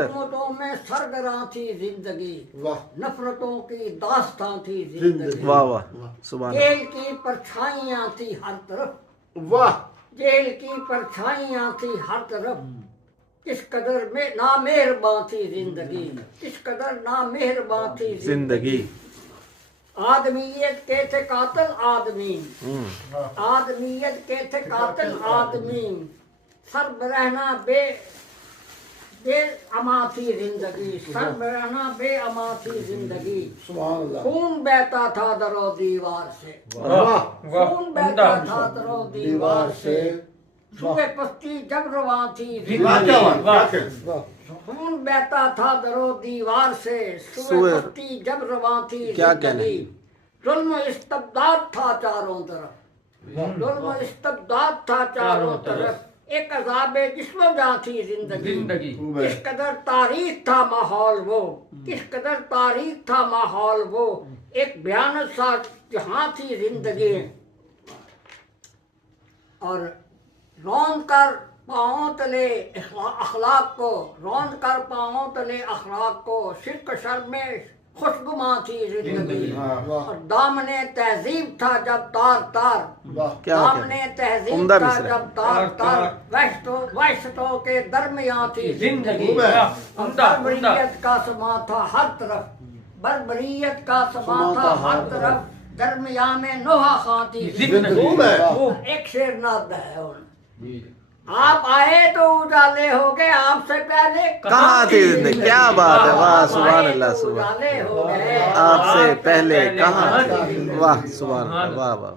حکومتوں میں سرگراں تھی زندگی، نفرتوں کی داستان تھی زندگی، واہ واہ سبحان اللہ. جیل کی پرچھائیاں تھی ہر طرف، جیل کی پرچھائیاں تھی ہر طرف، کس قدر میں نامہرباں تھی زندگی، کس قدر نامہرباں تھی زندگی. آدمیت کے تھے قاتل آدمی، آدمیت کے تھے قاتل آدمی، سر برہنہ بے اما تھی زندگی، سر برہنہ بے اما تھی زندگی. خون بہتا تھا در و دیوار سے، خون بہتا تھا در و دیوار سے، سوئے پستی جب رواں تھی زندگی، خون بہتا تھا در و دیوار سے، سوئے پستی جب رواں تھی زندگی. ظلم و استبداد تھا چاروں طرف، ظلم و استبداد تھا چاروں طرف، ایک عذاب جسم و جاں تھی زندگی. کس قدر تاریخ تھا ماحول وہ، کس قدر تاریخ تھا ماحول وہ، ایک بھیانک سا جہاں تھی زندگی. اور رون کر پاؤں تلے اخلاق کو، رون کر پاؤں تلے اخلاق کو، شرک شر میں خوشگواں تھی زندگی. اور دامن تہذیب تھا جب تار تار، دامن تہذیب تھا جب تار تار، وحشتوں کے درمیاں تھی زندگی. بربریت کا سما تھا ہر طرف، بربریت کا سما تھا ہر طرف، درمیان میں نوحہ خاں تھی زندگی. ایک شعر ناد ہے، آپ آئے تو اجالے ہو گئے، آپ سے پہلے کہاں تھی زندگی. کیا بات ہے، واہ سبحان اللہ سبحان. اجالے ہو گئے، آپ سے پہلے کہاں تھی. واہ سبحان اللہ، واہ واہ.